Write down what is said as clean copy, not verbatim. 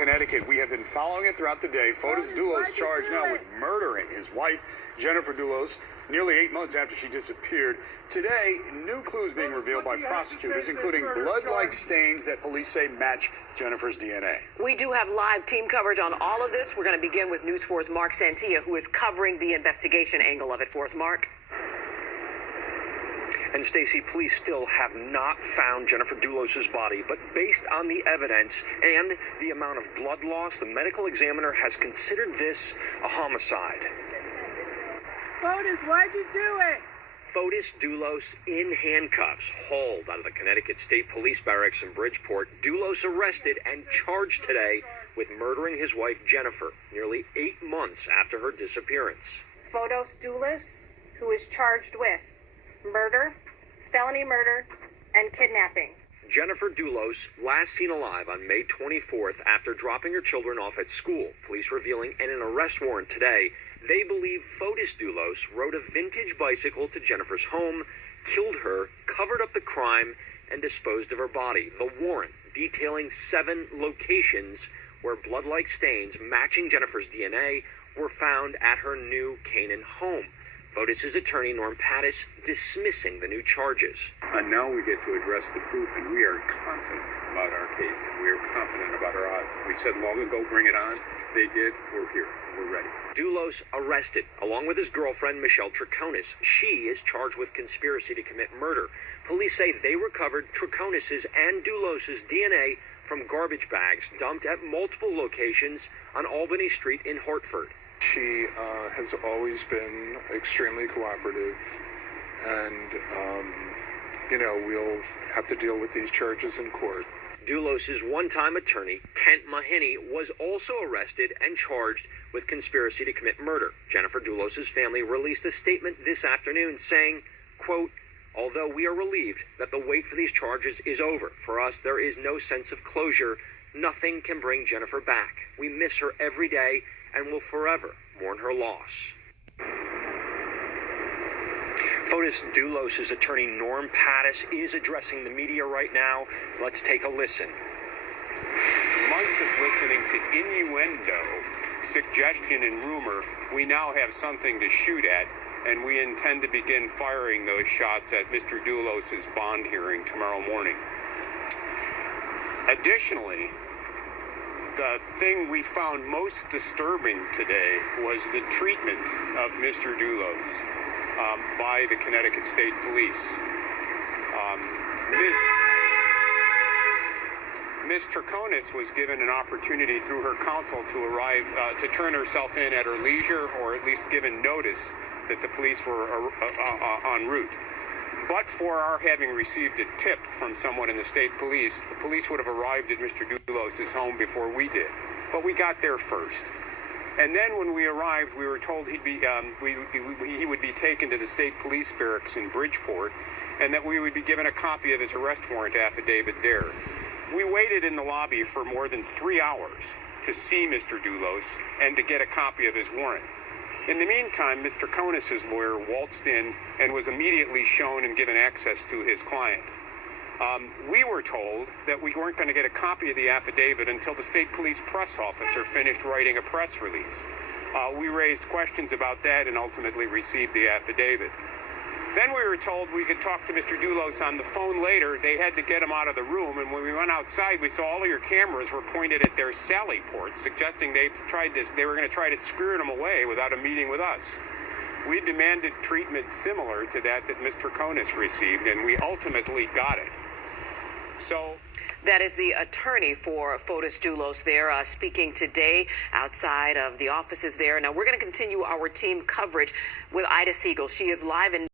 Connecticut. We have been following it throughout the day. Fotis Dulos charged now with murdering his wife, Jennifer Dulos, nearly 8 months after she disappeared. Today, new clues being revealed by prosecutors, including blood-like stains that police say match Jennifer's DNA. We do have live team coverage on all of this. We're going to begin with News 4's Mark Santia, who is covering the investigation angle of it for us. Mark? And Stacey, police still have not found Jennifer Dulos' body, but based on the evidence and the amount of blood loss, the medical examiner has considered this a homicide. Fotis, why'd you do it? Fotis Dulos in handcuffs, hauled out of the Connecticut State Police Barracks in Bridgeport. Dulos arrested and charged today with murdering his wife Jennifer, nearly 8 months after her disappearance. Fotis Dulos, who is charged with murder, felony murder, and kidnapping. Jennifer Dulos, last seen alive on May 24th after dropping her children off at school. Police revealing in an arrest warrant today, they believe Fotis Dulos rode a vintage bicycle to Jennifer's home, killed her, covered up the crime, and disposed of her body. The warrant detailing 7 locations where blood-like stains matching Jennifer's DNA were found at her new Canaan home. Fotis' attorney, Norm Pattis, dismissing the new charges. And now we get to address the proof, and we are confident about our case, and we are confident about our odds. We said long ago, bring it on. They did. We're here. We're ready. Dulos arrested, along with his girlfriend, Michelle Troconis. She is charged with conspiracy to commit murder. Police say they recovered Troconis' and Dulos' DNA from garbage bags dumped at multiple locations on Albany Street in Hartford. She has always been extremely cooperative, and, we'll have to deal with these charges in court. Dulos' one-time attorney, Kent Mahoney, was also arrested and charged with conspiracy to commit murder. Jennifer Dulos' family released a statement this afternoon saying, quote, "Although we are relieved that the wait for these charges is over, for us there is no sense of closure. Nothing can bring Jennifer back. We miss her every day and will forever mourn her loss." Fotis Dulos' attorney Norm Pattis is addressing the media right now. Let's take a listen. Months of listening to innuendo, suggestion, and rumor, we now have something to shoot at, and we intend to begin firing those shots at Mr. Dulos' bond hearing tomorrow morning. Additionally, the thing we found most disturbing today was the treatment of Mr. Dulos by the Connecticut State Police. Ms. Troconis was given an opportunity through her counsel to arrive, to turn herself in at her leisure, or at least given notice that the police were en route. But for our having received a tip from someone in the state police, the police would have arrived at Mr. Dulos' home before we did. But we got there first. And then when we arrived, we were told he would be taken to the state police barracks in Bridgeport, and that we would be given a copy of his arrest warrant affidavit there. We waited in the lobby for more than 3 hours to see Mr. Dulos and to get a copy of his warrant. In the meantime, Mr. Troconis' lawyer waltzed in and was immediately shown and given access to his client. We were told that we weren't going to get a copy of the affidavit until the state police press officer finished writing a press release. We raised questions about that and ultimately received the affidavit. Then we were told we could talk to Mr. Dulos on the phone later. They had to get him out of the room, and when we went outside, we saw all of your cameras were pointed at their sally ports, suggesting they were going to try to spirit him away without a meeting with us. We demanded treatment similar to that Mr. Troconis received, and we ultimately got it. So that is the attorney for Fotis Dulos there, speaking today outside of the offices there. Now, we're going to continue our team coverage with Ida Siegel. She is live in